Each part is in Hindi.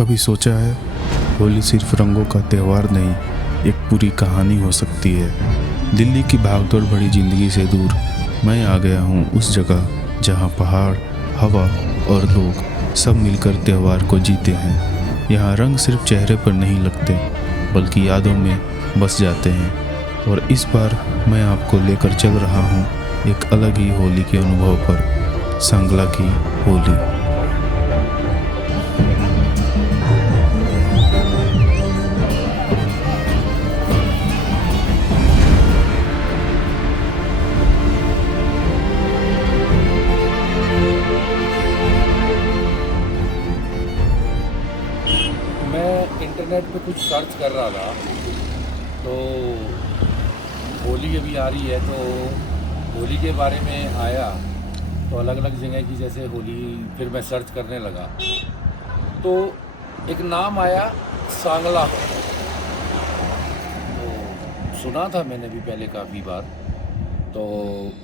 कभी सोचा है, होली सिर्फ रंगों का त्यौहार नहीं, एक पूरी कहानी हो सकती है। दिल्ली की भागदौड़ भरी ज़िंदगी से दूर मैं आ गया हूँ उस जगह जहाँ पहाड़, हवा और लोग सब मिलकर त्यौहार को जीते हैं। यहाँ रंग सिर्फ चेहरे पर नहीं लगते, बल्कि यादों में बस जाते हैं। और इस बार मैं आपको लेकर चल रहा हूँ एक अलग ही होली के अनुभव पर, सांगला की होली। मैं इंटरनेट पे कुछ सर्च कर रहा था, तो होली अभी आ रही है तो होली के बारे में आया, तो अलग अलग जगह की जैसे होली फिर मैं सर्च करने लगा तो एक नाम आया सांगला। तो सुना था मैंने भी पहले काफ़ी बार, तो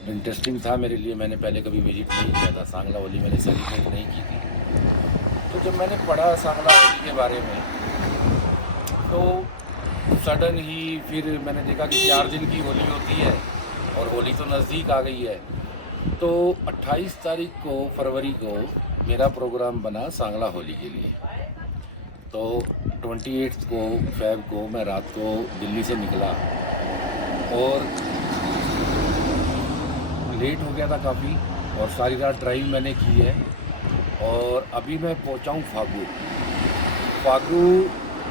इंटरेस्टिंग था मेरे लिए। मैंने पहले कभी विजिट नहीं किया था, सांगला होली मैंने सेलिब्रेट नहीं की थी। तो जब मैंने पढ़ा सांगला होली के बारे में तो सडन ही फिर मैंने देखा कि 4 दिन की होली होती है और होली तो नज़दीक आ गई है। तो 28 तारीख को फरवरी को मेरा प्रोग्राम बना सांगला होली के लिए। तो 28 को फेब को मैं रात को दिल्ली से निकला और लेट हो गया था काफ़ी, और सारी रात ड्राइव मैंने की है। और अभी मैं पहुंचा हूँ फागू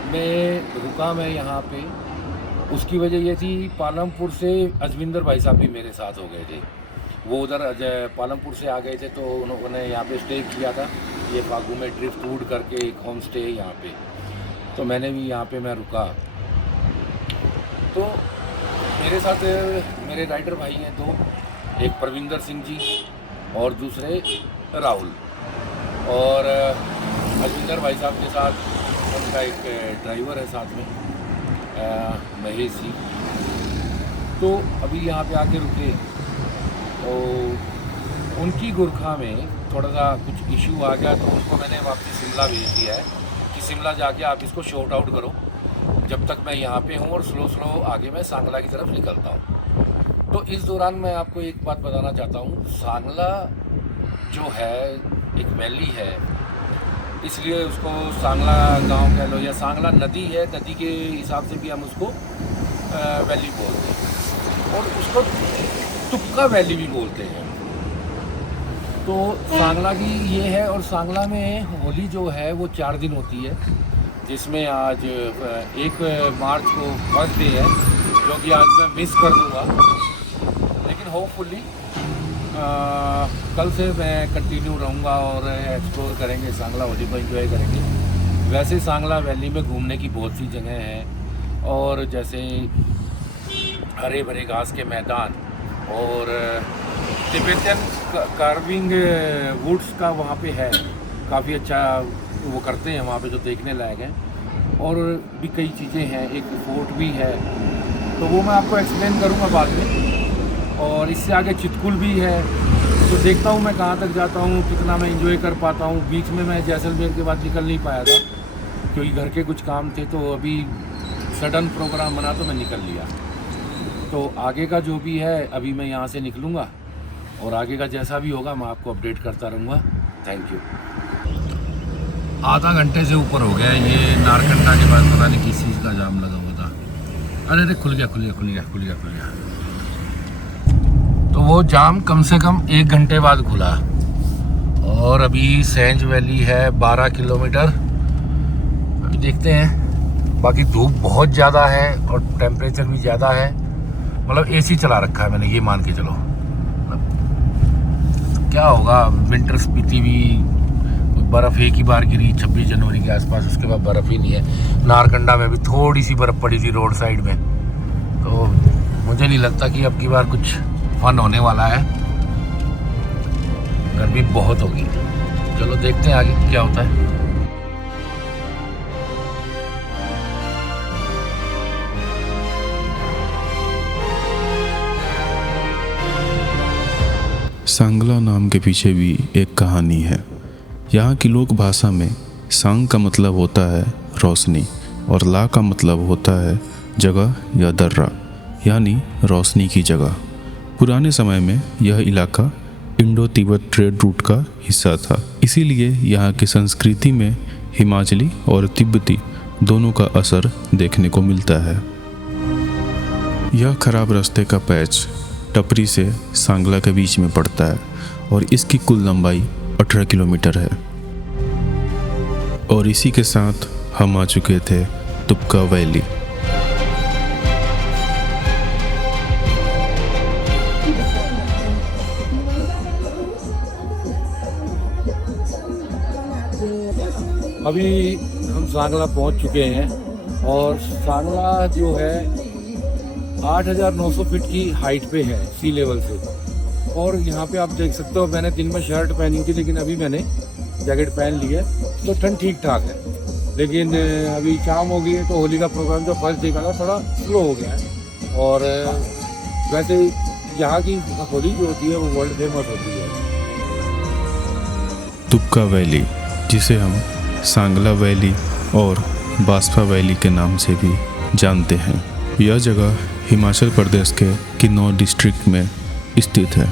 में रुका मैं यहाँ पे। उसकी वजह ये थी, पालमपुर से अजविंदर भाई साहब भी मेरे साथ हो गए थे। वो उधर पालमपुर से आ गए थे, तो उन्होंने यहाँ पे स्टे किया था। ये फागू में ड्रिफ्ट वुड करके एक होम स्टे है यहाँ पे, तो मैंने भी यहाँ पे मैं रुका। तो मेरे साथ मेरे राइडर भाई हैं 2, एक परविंदर सिंह जी और दूसरे राहुल। और अजविंदर भाई साहब के साथ उनका एक ड्राइवर है साथ में, महेश जी। तो अभी यहाँ पे आके रुके, तो उनकी गुरखा में थोड़ा सा कुछ इशू आ गया, तो उनको मैंने वापस शिमला भेज दिया है कि शिमला जाके आप इसको शॉर्ट आउट करो, जब तक मैं यहाँ पे हूँ, और स्लो आगे मैं सांगला की तरफ निकलता हूँ। तो इस दौरान मैं आपको एक बात बताना चाहता हूँ, सांगला जो है एक वैली है, इसलिए उसको सांगला गांव कह लो या सांगला नदी है, नदी के हिसाब से भी हम उसको वैली बोलते हैं, और उसको तुक्का वैली भी बोलते हैं। तो सांगला की ये है, और सांगला में होली जो है वो 4 दिन होती है, जिसमें आज 1 मार्च को फर्स्ट डे है, जो कि आज मैं मिस कर दूँगा, लेकिन होपफुली कल से मैं कंटिन्यू रहूँगा और एक्सप्लोर करेंगे, सांगला होली को एंजॉय करेंगे। वैसे सांगला वैली में घूमने की बहुत सी जगह हैं, और जैसे हरे भरे घास के मैदान, और तिब्बतियन कार्विंग वुड्स का वहाँ पे है, काफ़ी अच्छा वो करते हैं वहाँ पे, जो देखने लायक है। और भी कई चीज़ें हैं, एक फोर्ट भी है, तो वो मैं आपको एक्सप्लेन करूँगा बाद में। और इससे आगे चितकुल भी है, तो देखता हूँ मैं कहाँ तक जाता हूँ, कितना मैं एंजॉय कर पाता हूँ। बीच में मैं जैसलमेर के बाद निकल नहीं पाया था, क्योंकि घर के कुछ काम थे, तो अभी सडन प्रोग्राम बना तो मैं निकल लिया। तो आगे का जो भी है, अभी मैं यहाँ से निकलूँगा, और आगे का जैसा भी होगा मैं आपको अपडेट करता रहूँगा। Thank you. आधा घंटे से ऊपर हो गया ये नारकंडा के बाद, पता नहीं किस चीज़ का जाम लगा हुआ था। अरे खुल गया। तो वो जाम कम से कम 1 घंटे बाद खुला, और अभी सेंज वैली है 12 किलोमीटर। अभी देखते हैं। बाकी धूप बहुत ज़्यादा है और टेम्परेचर भी ज़्यादा है, मतलब एसी चला रखा है मैंने, ये मान के चलो। क्या होगा, विंटर स्पीति भी बर्फ़ एक ही बार गिरी 26 जनवरी के आसपास, उसके बाद बर्फ़ ही नहीं है। नारकंडा में भी थोड़ी सी बर्फ़ पड़ी थी रोड साइड में, तो मुझे नहीं लगता कि अब की बार कुछ फन होने वाला है। गर्मी बहुत होगी, चलो देखते हैं आगे क्या होता है। सांगला नाम के पीछे भी एक कहानी है। यहाँ की लोक भाषा में सांग का मतलब होता है रोशनी और ला का मतलब होता है जगह या दर्रा, यानी रोशनी की जगह। पुराने समय में यह इलाका इंडो तिब्बत ट्रेड रूट का हिस्सा था, इसीलिए यहाँ की संस्कृति में हिमाचली और तिब्बती दोनों का असर देखने को मिलता है। यह खराब रास्ते का पैच टपरी से सांगला के बीच में पड़ता है और इसकी कुल लंबाई 18 किलोमीटर है। और इसी के साथ हम आ चुके थे तुपका वैली। अभी हम सांगला पहुंच चुके हैं और सांगला जो है 8,900 फीट की हाइट पे है सी लेवल से। और यहाँ पे आप देख सकते हो, मैंने दिन में शर्ट पहनी थी लेकिन अभी मैंने जैकेट पहन ली है, तो ठंड ठीक ठाक है। लेकिन अभी शाम हो गई है तो होली का प्रोग्राम जो फर्स्ट डे का था थोड़ा स्लो हो गया है। और वैसे यहाँ की होली जो होती है वो वर्ल्ड फेमस होती है। तुपका वैली, जिसे हम सांगला वैली और बास्पा वैली के नाम से भी जानते हैं, यह जगह हिमाचल प्रदेश के किन्नौर डिस्ट्रिक्ट में स्थित है।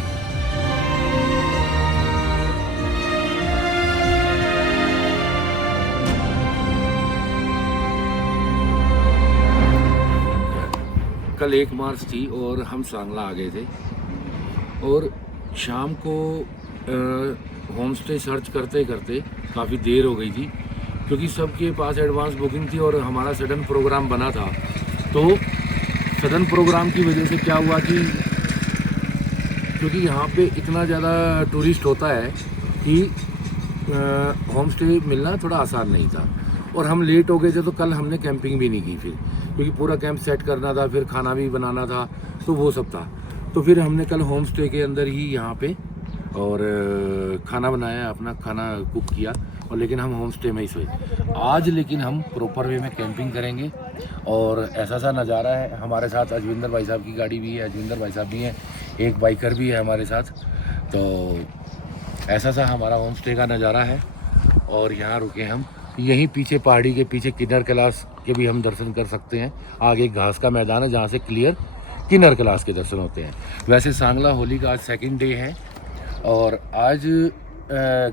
कल 1 मार्च थी और हम सांगला आ गए थे और शाम को होम स्टे सर्च करते करते काफ़ी देर हो गई थी, क्योंकि सबके पास एडवांस बुकिंग थी और हमारा सडन प्रोग्राम बना था। तो सडन प्रोग्राम की वजह से क्या हुआ कि क्योंकि यहाँ पे इतना ज़्यादा टूरिस्ट होता है कि होम स्टे मिलना थोड़ा आसान नहीं था। और हम लेट हो गए थे तो कल हमने कैंपिंग भी नहीं की फिर, क्योंकि पूरा कैंप सेट करना था, फिर खाना भी बनाना था, तो वो सब था। तो फिर हमने कल होम स्टे के अंदर ही यहाँ पे और खाना बनाया, अपना खाना कुक किया, और लेकिन हम होम स्टे में ही सोए। आज लेकिन हम प्रॉपर वे में कैंपिंग करेंगे और ऐसा सा नज़ारा है। हमारे साथ अजविंदर भाई साहब की गाड़ी भी है, अजविंदर भाई साहब भी हैं, एक बाइकर भी है हमारे साथ। तो ऐसा सा हमारा होम स्टे का नज़ारा है। और यहाँ रुके हम, यहीं पीछे पहाड़ी के पीछे किन्नर कैलाश के भी हम दर्शन कर सकते हैं। आगे घास का मैदान है जहाँ से क्लियर किन्नर कैलाश के दर्शन होते हैं। वैसे सांगला होली का आज सेकंड डे है और आज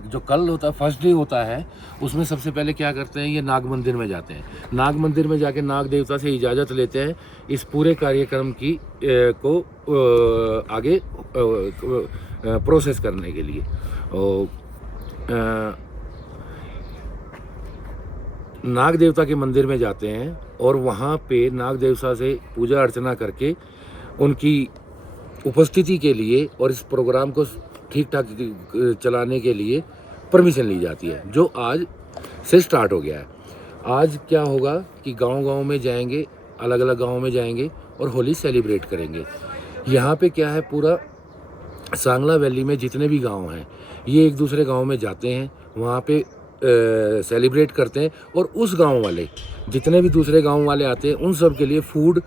जो कल होता है फर्स्ट डे होता है, उसमें सबसे पहले क्या करते हैं, ये नाग मंदिर में जाते हैं। नाग मंदिर में जाके नाग देवता से इजाज़त लेते हैं इस पूरे कार्यक्रम की को आगे प्रोसेस करने के लिए। नाग देवता के मंदिर में जाते हैं और वहाँ पे नाग देवता से पूजा अर्चना करके उनकी उपस्थिति के लिए और इस प्रोग्राम को ठीक ठाक चलाने के लिए परमिशन ली जाती है, जो आज से स्टार्ट हो गया है। आज क्या होगा कि गांव-गांव में जाएंगे, अलग अलग गांव में जाएंगे और होली सेलिब्रेट करेंगे। यहाँ पे क्या है, पूरा सांगला वैली में जितने भी गांव हैं ये एक दूसरे गांव में जाते हैं, वहाँ पे सेलिब्रेट करते हैं और उस गांव वाले जितने भी दूसरे गांव वाले आते हैं उन सब के लिए फूड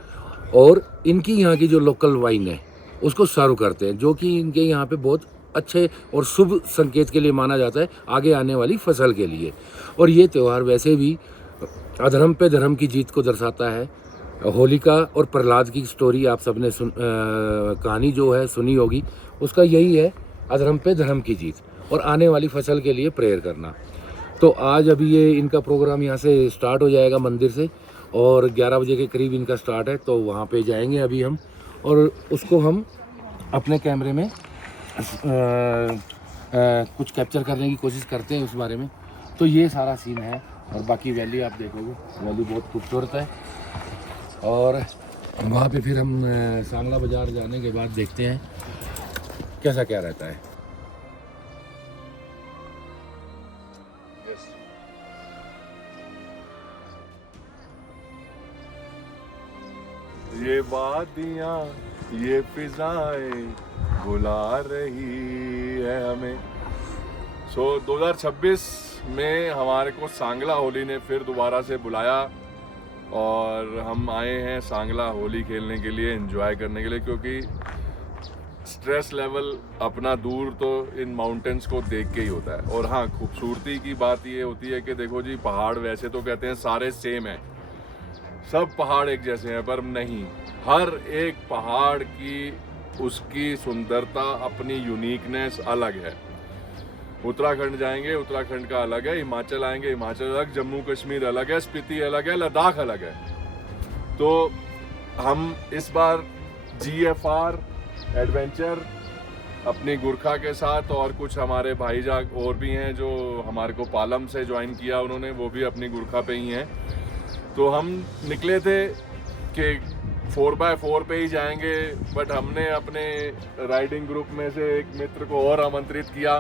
और इनकी यहाँ की जो लोकल वाइन है उसको सर्व करते हैं, जो कि इनके यहाँ पे बहुत अच्छे और शुभ संकेत के लिए माना जाता है आगे आने वाली फसल के लिए। और ये त्यौहार वैसे भी अधर्म पे धर्म की जीत को दर्शाता है। होलिका और प्रहलाद की स्टोरी आप सबने कहानी जो है सुनी होगी, उसका यही है, अधर्म पे धर्म की जीत और आने वाली फसल के लिए प्रेयर करना। तो आज अभी ये इनका प्रोग्राम यहाँ से स्टार्ट हो जाएगा मंदिर से और 11 बजे के करीब इनका स्टार्ट है, तो वहाँ पे जाएंगे अभी हम और उसको हम अपने कैमरे में कुछ कैप्चर करने की कोशिश करते हैं उस बारे में। तो ये सारा सीन है और बाकी वैली आप देखोगे, वैली बहुत खूबसूरत है। और वहाँ पे फिर हम सांगला बाज़ार जाने के बाद देखते हैं कैसा क्या रहता है। ये वादियाँ ये फिजाएं बुला रही है हमें। 2026 में हमारे को सांगला होली ने फिर दोबारा से बुलाया और हम आए हैं सांगला होली खेलने के लिए, एंजॉय करने के लिए, क्योंकि स्ट्रेस लेवल अपना दूर तो इन माउंटेन्स को देख के ही होता है। और हाँ, खूबसूरती की बात ये होती है कि देखो जी, पहाड़ वैसे तो कहते हैं सारे सेम हैं, सब पहाड़ एक जैसे हैं, पर नहीं, हर एक पहाड़ की उसकी सुंदरता, अपनी यूनिकनेस अलग है। उत्तराखंड जाएंगे, उत्तराखंड का अलग है, हिमाचल आएंगे, हिमाचल अलग, जम्मू कश्मीर अलग है, स्पीति अलग है, लद्दाख अलग है। तो हम इस बार GFR एडवेंचर अपनी गुरखा के साथ, और कुछ हमारे भाईजान और भी हैं जो हमारे को पालम से ज्वाइन किया उन्होंने, वो भी अपनी गुरखा पे ही हैं। तो हम निकले थे कि 4x4 पे ही जाएंगे, बट हमने अपने राइडिंग ग्रुप में से एक मित्र को और आमंत्रित किया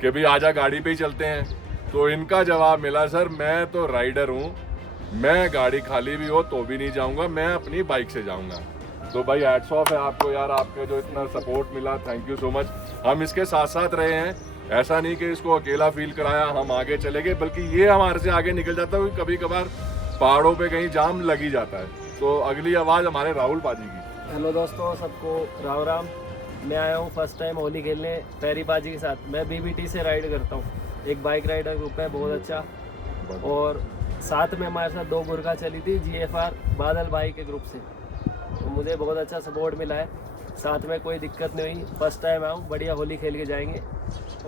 कि भाई आजा, गाड़ी पे ही चलते हैं। तो इनका जवाब मिला, सर मैं तो राइडर हूँ, मैं गाड़ी खाली भी हो तो भी नहीं जाऊँगा, मैं अपनी बाइक से जाऊँगा। तो भाई हैट्स ऑफ है आपको यार, आपका जो इतना सपोर्ट मिला, थैंक यू सो मच। हम इसके साथ साथ रहे हैं, ऐसा नहीं कि इसको अकेला फील कराया हम आगे चले गए, बल्कि ये हमारे से आगे निकल जाता है। कभी कभार पहाड़ों पे कहीं जाम लग ही जाता है। तो अगली आवाज़ हमारे राहुल पाजी की। हेलो दोस्तों, सबको राम राम। मैं आया हूँ फर्स्ट टाइम होली खेलने पैरी बाजी के साथ। मैं BBT से राइड करता हूँ, एक बाइक राइडर ग्रुप है बहुत अच्छा, और साथ में हमारे साथ 2 गुरखा चली थी GFR बादल भाई के ग्रुप से। तो मुझे बहुत अच्छा सपोर्ट मिला है, साथ में कोई दिक्कत नहीं हुई। फर्स्ट टाइम आया हूँ, बढ़िया होली खेल के जाएंगे।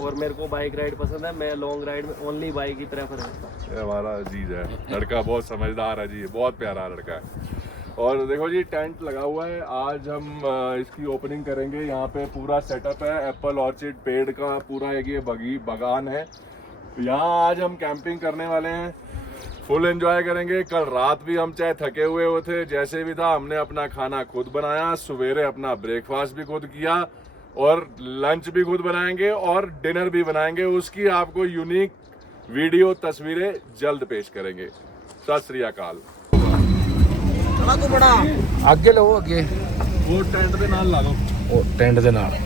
और मेरे को बाइक राइड पसंद है, मैं लॉन्ग राइड में ओनली बाइक ही प्रेफर करता हूँ। ये हमारा अजीज है लड़का, बहुत समझदार है जी, बहुत प्यारा लड़का है। और देखो जी, टेंट लगा हुआ है, आज हम इसकी ओपनिंग करेंगे। यहाँ पे पूरा सेटअप है, एप्पल ऑर्चिड पेड़ का पूरा एक ये बागान है। यहाँ आज हम कैंपिंग करने वाले हैं, फुल एंजॉय करेंगे। कल रात भी हम चाहे थके हुए हो थे, जैसे भी था, हमने अपना खाना खुद बनाया, सवेरे अपना ब्रेकफास्ट भी खुद किया, और लंच भी खुद बनाएंगे, और डिनर भी बनाएंगे। उसकी आपको यूनिक वीडियो तस्वीरें जल्द पेश करेंगे। सत श्री अकाल। ਅੱਗੇ ਲਓ, ਅੱਗੇ वो टेंट के नाल ला दो। ਉਹ ਟੈਂਟ ਦੇ ਨਾਲ।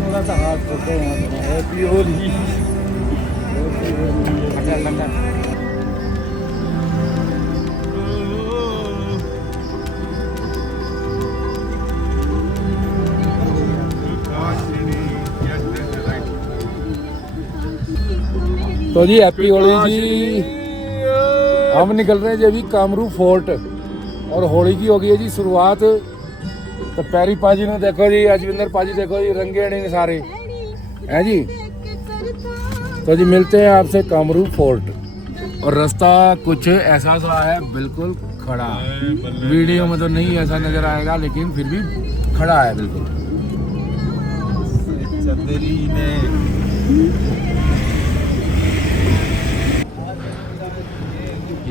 थोड़ा सा हाथ खोलते हैं। हैप्पी होली। तो जी हैप्पी होली जी। हम निकल रहे हैं जी अभी कामरू फोर्ट, और होली की हो गई है जी शुरुआत। तो पैरी पाजी ने देखो जी, अजविंदर पाजी देखो जी, रंगे नहीं सारे हैं जी। तो जी मिलते हैं आपसे कामरू फोर्ट। और रास्ता कुछ ऐसा सा है, बिल्कुल खड़ा। वीडियो में तो नहीं ऐसा नजर आएगा, लेकिन फिर भी खड़ा है बिल्कुल।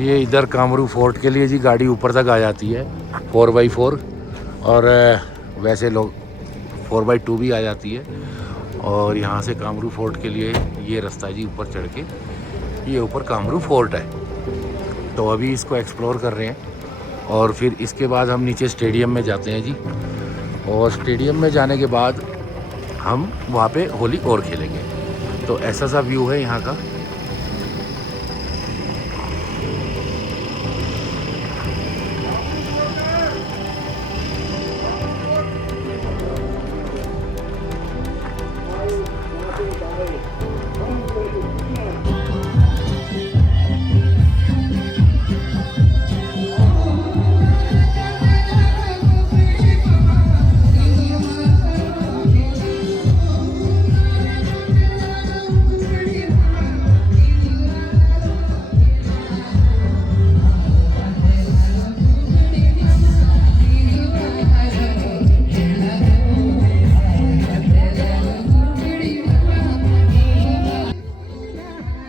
ये इधर कामरू फोर्ट के लिए जी गाड़ी ऊपर तक आ जाती है 4x4, और वैसे लोग 4x2 भी आ जाती है। और यहाँ से कामरू फोर्ट के लिए ये रास्ता जी ऊपर चढ़ के, ये ऊपर कामरू फोर्ट है। तो अभी इसको एक्सप्लोर कर रहे हैं, और फिर इसके बाद हम नीचे स्टेडियम में जाते हैं जी। और स्टेडियम में जाने के बाद हम वहाँ पे होली और खेलेंगे। तो ऐसा सा व्यू है यहाँ का।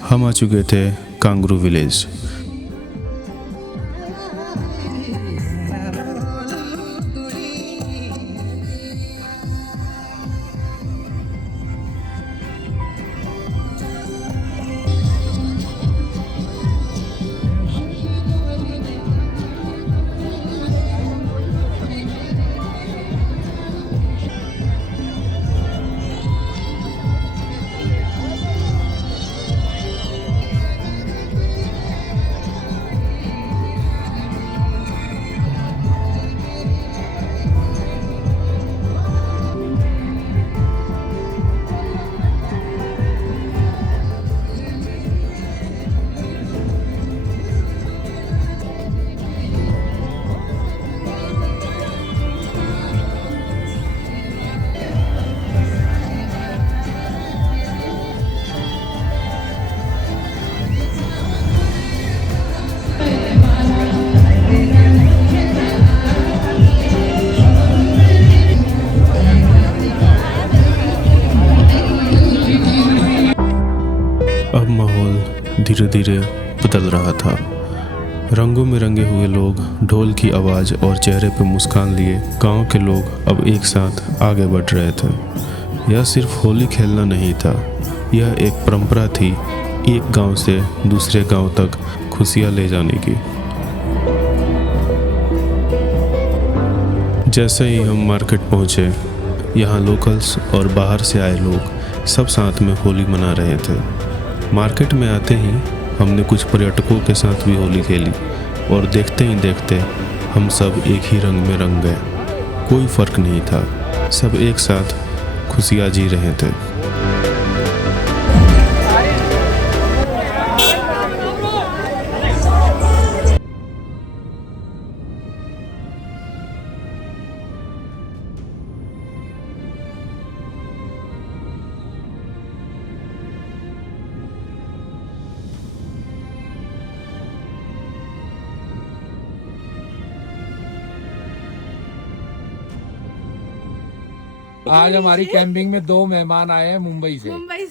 हम आ चुके थे कांगरू विलेज। अब माहौल धीरे धीरे बदल रहा था। रंगों में रंगे हुए लोग, ढोल की आवाज़ और चेहरे पर मुस्कान लिए गांव के लोग अब एक साथ आगे बढ़ रहे थे। यह सिर्फ होली खेलना नहीं था, यह एक परंपरा थी, एक गांव से दूसरे गांव तक खुशियां ले जाने की। जैसे ही हम मार्केट पहुंचे, यहाँ लोकल्स और बाहर से आए लोग सब साथ में होली मना रहे थे। मार्केट में आते ही हमने कुछ पर्यटकों के साथ भी होली खेली और देखते ही देखते हम सब एक ही रंग में रंग गए। कोई फर्क नहीं था, सब एक साथ खुशियाँ जी रहे थे। आज हमारी कैंपिंग में 2 मेहमान आए हैं मुंबई से। वो भी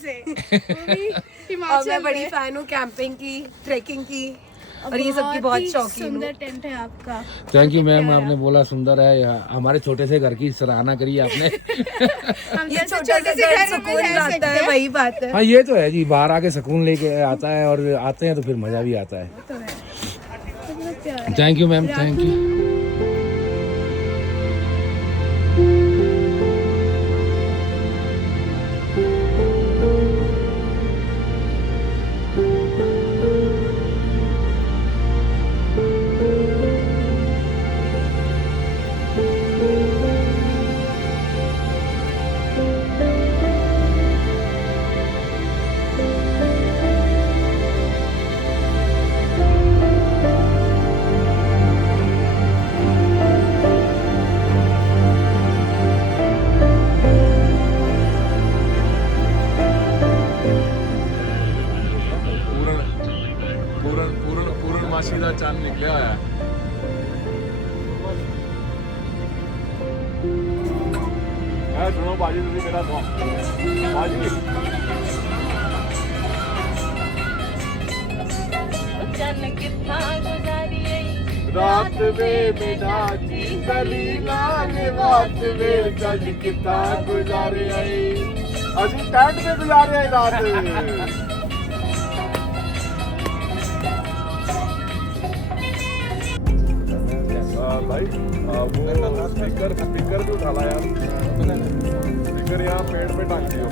और हिमाचल मैं बड़ी में। फैन हूँ कैंपिंग की, ट्रैकिंग की और ये सब की बहुत बहुत ही शौकीन हूँ। सुंदर टेंट है आपका। थैंक यू मैम, प्यारा। आपने बोला सुंदर है। हमारे छोटे से घर की सराहना करी आपने। हम ये जैसे छोटे से घर में सुकून रह लाता सकते है, हैं। वही बात है। हाँ ये तो है जी, बाहर आके सुकून लेके आता है और आते हैं तो फिर मजा भी आता है। तो है। तो बहुत प्यारा है। Thank you ma'am, thank you. पूर्णमासी का चांद निकलिया है। सुनो बाजी, तुम मेरा बाजी रात में मेरा जी दलीला ने रात में जज कितना गुजारे आई। ਅਸੀਂ ਟੈਂਟ में गुजारे आई रात। भाई वो स्पीकर भी उठा ला यार, स्पीकर यहाँ पेड़ पे टांग दियो।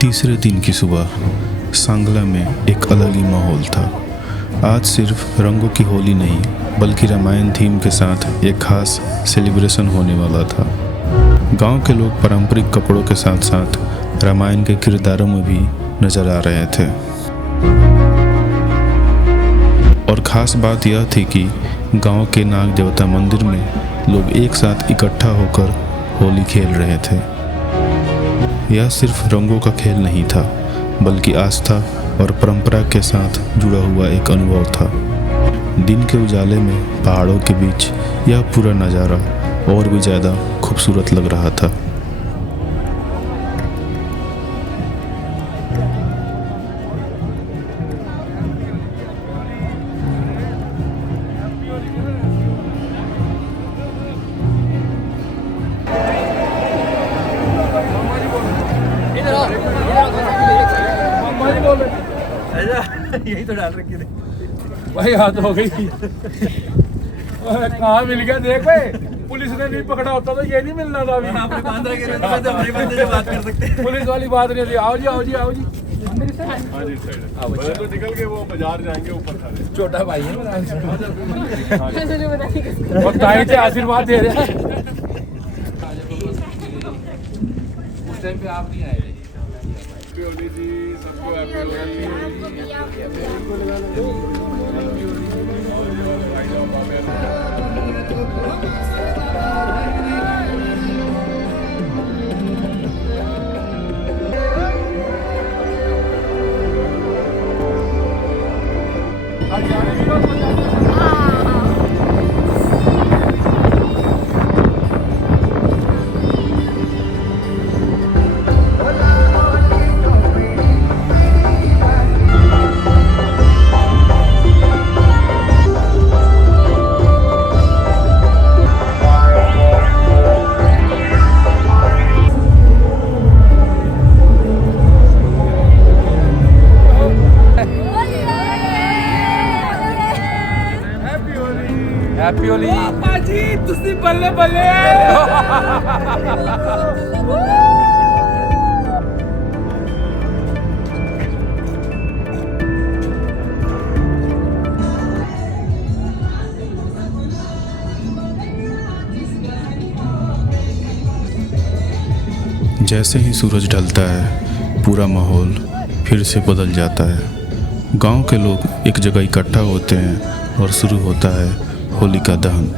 तीसरे दिन की सुबह सांगला में एक अलग ही माहौल था। आज सिर्फ रंगों की होली नहीं, बल्कि रामायण थीम के साथ एक खास सेलिब्रेशन होने वाला था। गांव के लोग पारंपरिक कपड़ों के साथ साथ रामायण के किरदारों में भी नजर आ रहे थे। और ख़ास बात यह थी कि गांव के नाग देवता मंदिर में लोग एक साथ इकट्ठा होकर होली खेल रहे थे। यह सिर्फ रंगों का खेल नहीं था, बल्कि आस्था और परंपरा के साथ जुड़ा हुआ एक अनुभव था। दिन के उजाले में पहाड़ों के बीच यह पूरा नज़ारा और भी ज़्यादा खूबसूरत लग रहा था। यही तो डाल रखी थी भाई, हाथ हो गई। कहाँ मिल गया देख भाई, पुलिस ने नहीं पकड़ा होता तो ये नहीं मिलना था अभी। आपने बांध रखे थे तो हमारे बंदे से बात कर सकते हैं। पुलिस वाली बात नहीं थी। आओ जी, आओ जी, आओ जी। तो निकल के वो बाजार जाएंगे ऊपर सारे। छोटा भाई है और ताई से आशीर्वाद दे रहे हैं। उस टाइम पे आप नहीं आए थे। हैप्पी होली जी, सबको हैप्पी हैप्पी होली जी, तुसी बल्ले बल्ले। जैसे ही सूरज ढलता है, पूरा माहौल फिर से बदल जाता है। गांव के लोग एक जगह इकट्ठा होते हैं और शुरू होता है होलिका दहन।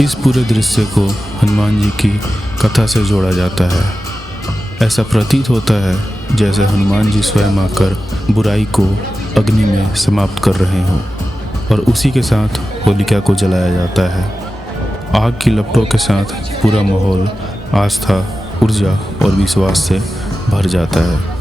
इस पूरे दृश्य को हनुमान जी की कथा से जोड़ा जाता है। ऐसा प्रतीत होता है जैसे हनुमान जी स्वयं आकर बुराई को अग्नि में समाप्त कर रहे हों और उसी के साथ होलिका को जलाया जाता है। आग की लपटों के साथ पूरा माहौल आस्था, ऊर्जा और विश्वास से भर जाता है।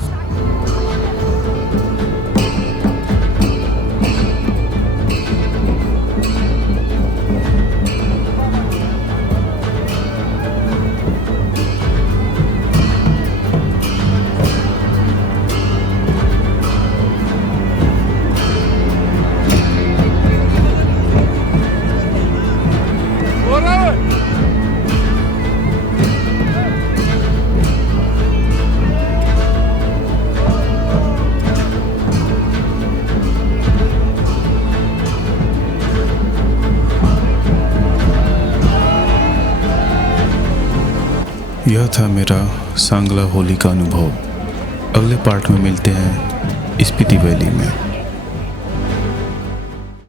यह था मेरा सांगला होली का अनुभव। अगले पार्ट में मिलते हैं स्पीति वैली में।